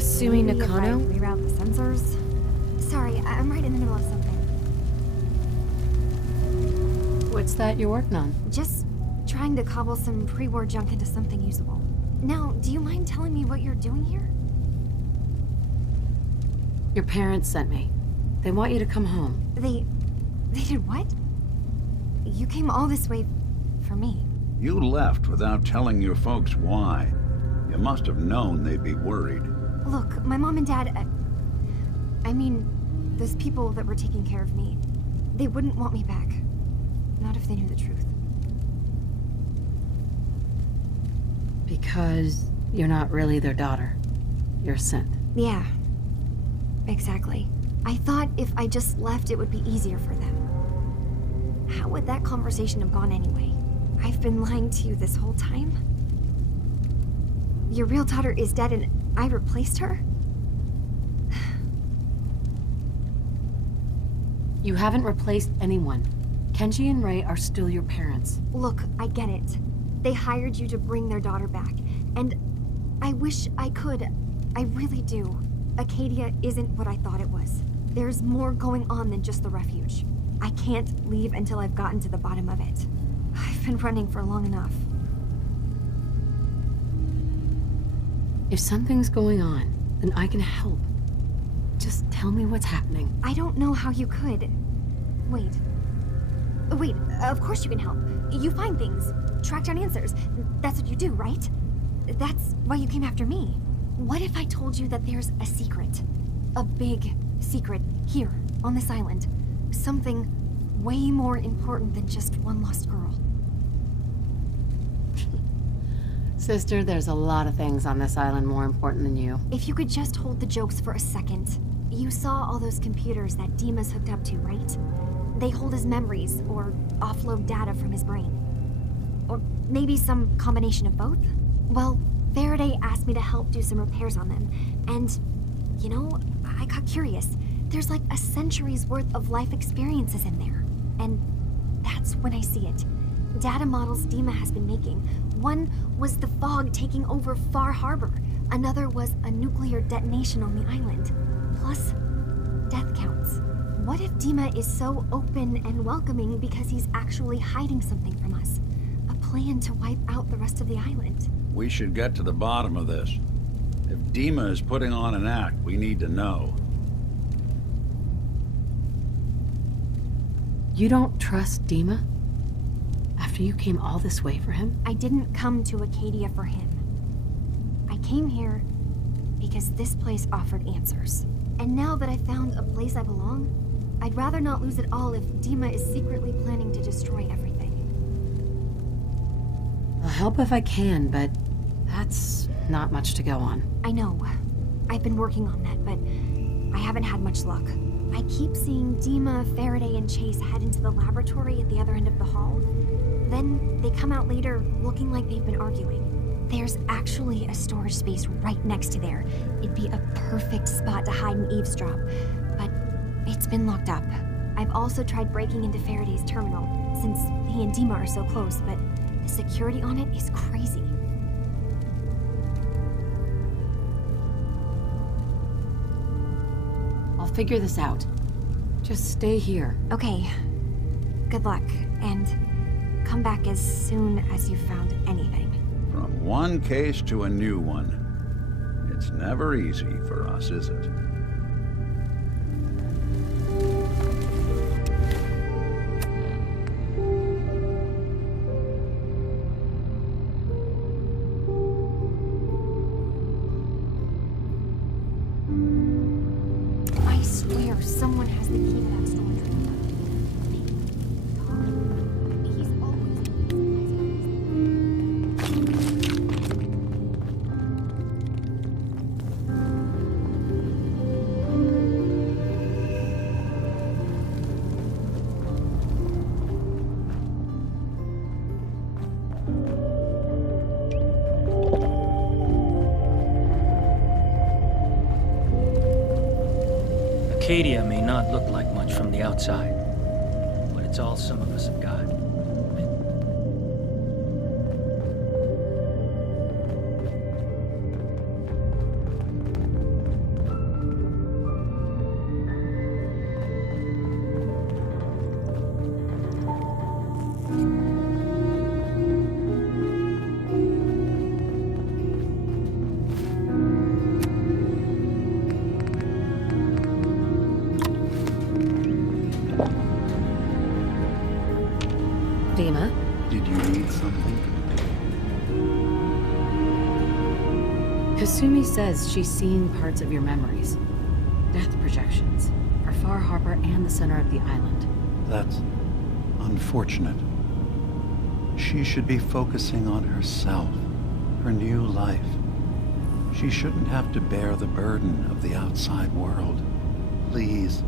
Kasumi Maybe if I Nakano? reroute the sensors. Sorry, I'm right in the middle of something. What's that you're working on? Just trying to cobble some pre-war junk into something usable. Now, do you mind telling me what you're doing here? Your parents sent me. They want you to come home. They did what? You came all this way for me. You left without telling your folks why. You must have known they'd be worried. Look, my mom and dad, I mean, those people that were taking care of me, they wouldn't want me back. Not if they knew the truth. Because you're not really their daughter. You're a synth. Yeah, exactly. I thought if I just left, it would be easier for them. How would that conversation have gone anyway? I've been lying to you this whole time? Your real daughter is dead and I replaced her? You haven't replaced anyone. Kenji and Ray are still your parents. Look, I get it. They hired you to bring their daughter back, and I wish I could. I really do. Acadia isn't what I thought it was. There's more going on than just the refuge. I can't leave until I've gotten to the bottom of it. I've been running for long enough. If something's going on, then I can help. Just tell me what's happening. I don't know how you could. Wait. Wait, of course you can help. You find things, track down answers. That's what you do, right? That's why you came after me. What if I told you that there's a secret? A big secret here, on this island. Something way more important than just one lost girl. Sister, there's a lot of things on this island more important than you. If you could just hold the jokes for a second. You saw all those computers that Dima's hooked up to, right? They hold his memories, or offload data from his brain. Or maybe some combination of both? Well, Faraday asked me to help do some repairs on them, and, you know, I got curious. There's like a century's worth of life experiences in there. And that's when I see it. Data models Dima has been making. One was the fog taking over Far Harbor. Another was a nuclear detonation on the island. Plus, death counts. What if Dima is so open and welcoming because he's actually hiding something from us? A plan to wipe out the rest of the island. We should get to the bottom of this. If Dima is putting on an act, we need to know. You don't trust Dima? After you came all this way for him? I didn't come to Acadia for him. I came here because this place offered answers. And now that I found a place I belong, I'd rather not lose it all if Dima is secretly planning to destroy everything. I'll help if I can, but that's not much to go on. I know. I've been working on that, but I haven't had much luck. I keep seeing Dima, Faraday, and Chase head into the laboratory at the other end of the hall. Then they come out later looking like they've been arguing. There's actually a storage space right next to there. It'd be a perfect spot to hide and eavesdrop, but it's been locked up. I've also tried breaking into Faraday's terminal, since he and Dima are so close, but the security on it is crazy. I'll figure this out. Just stay here. Okay. Good luck, and come back as soon as you've found anything. From one case to a new one. It's never easy for us, is it? I swear someone has the key to that storage room. He's always... Acadia may not look like much from the outside, but it's all some of us have got. need something? Kasumi says she's seen parts of your memories. Death projections for Far Harbor and the center of the island. That's unfortunate. She should be focusing on herself, her new life. She shouldn't have to bear the burden of the outside world. Please,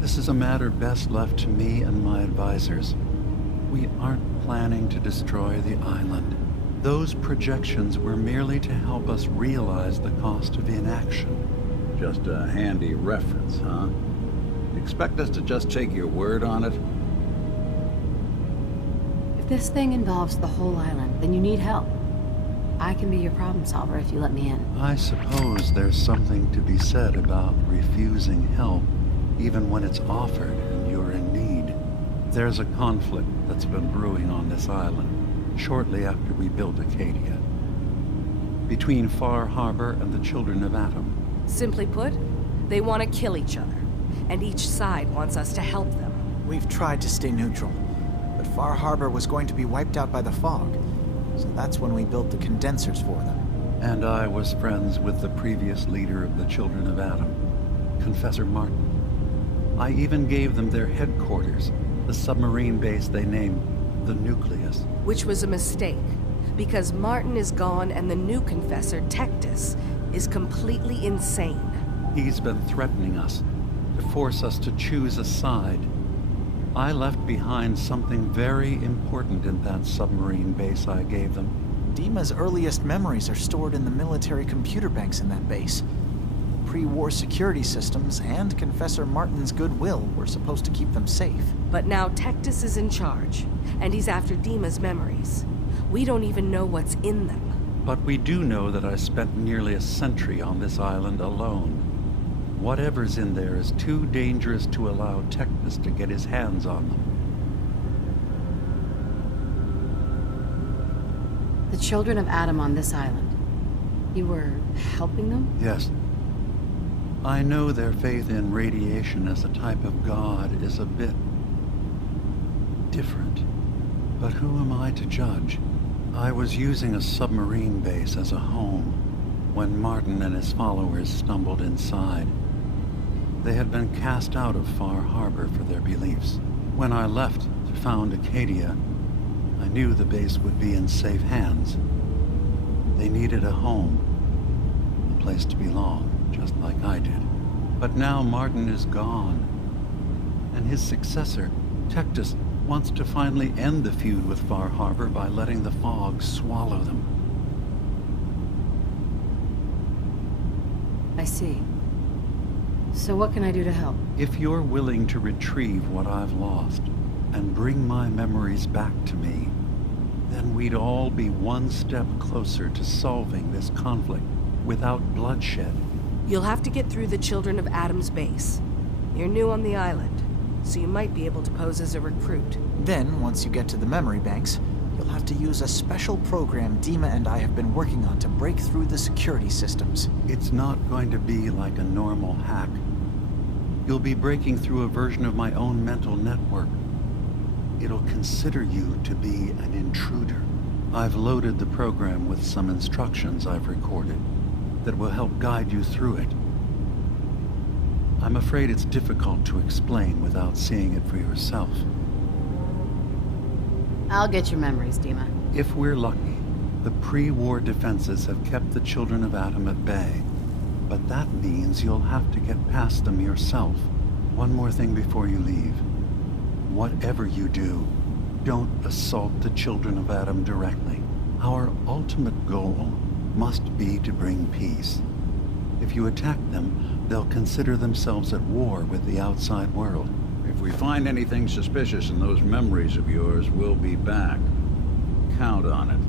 this is a matter best left to me and my advisors. We aren't planning to destroy the island. Those projections were merely to help us realize the cost of inaction. Just a handy reference, huh? Expect us to just take your word on it? If this thing involves the whole island, then you need help. I can be your problem solver if you let me in. I suppose there's something to be said about refusing help, even when it's offered and you're in need. There's a conflict that's been brewing on this island, shortly after we built Acadia, between Far Harbor and the Children of Atom. Simply put, they want to kill each other, and each side wants us to help them. We've tried to stay neutral, but Far Harbor was going to be wiped out by the fog, so that's when we built the condensers for them. And I was friends with the previous leader of the Children of Atom, Confessor Martin. I even gave them their headquarters, the submarine base they named the Nucleus. Which was a mistake, because Martin is gone and the new Confessor, Tectus, is completely insane. He's been threatening us, to force us to choose a side. I left behind something very important in that submarine base I gave them. Dima's earliest memories are stored in the military computer banks in that base. The pre-war security systems and Confessor Martin's goodwill were supposed to keep them safe. But now Tectus is in charge, and he's after Dima's memories. We don't even know what's in them. But we do know that I spent nearly a century on this island alone. Whatever's in there is too dangerous to allow Tectus to get his hands on them. The Children of Atom on this island. You were helping them? Yes. I know their faith in radiation as a type of god is a bit different. But who am I to judge? I was using a submarine base as a home when Martin and his followers stumbled inside. They had been cast out of Far Harbor for their beliefs. When I left to found Acadia, I knew the base would be in safe hands. They needed a home, a place to belong, just like I did. But now Martin is gone, and his successor, Tectus, wants to finally end the feud with Far Harbor by letting the fog swallow them. I see. So what can I do to help? If you're willing to retrieve what I've lost and bring my memories back to me, then we'd all be one step closer to solving this conflict without bloodshed. You'll have to get through the Children of Atom's base. You're new on the island, so you might be able to pose as a recruit. Then, once you get to the memory banks, you'll have to use a special program Dima and I have been working on to break through the security systems. It's not going to be like a normal hack. You'll be breaking through a version of my own mental network. It'll consider you to be an intruder. I've loaded the program with some instructions I've recorded that will help guide you through it. I'm afraid it's difficult to explain without seeing it for yourself. I'll get your memories, Dima. If we're lucky, the pre-war defenses have kept the Children of Atom at bay. But that means you'll have to get past them yourself. One more thing before you leave. Whatever you do, don't assault the Children of Atom directly. Our ultimate goal must be to bring peace. If you attack them, they'll consider themselves at war with the outside world. If we find anything suspicious in those memories of yours, we'll be back. Count on it.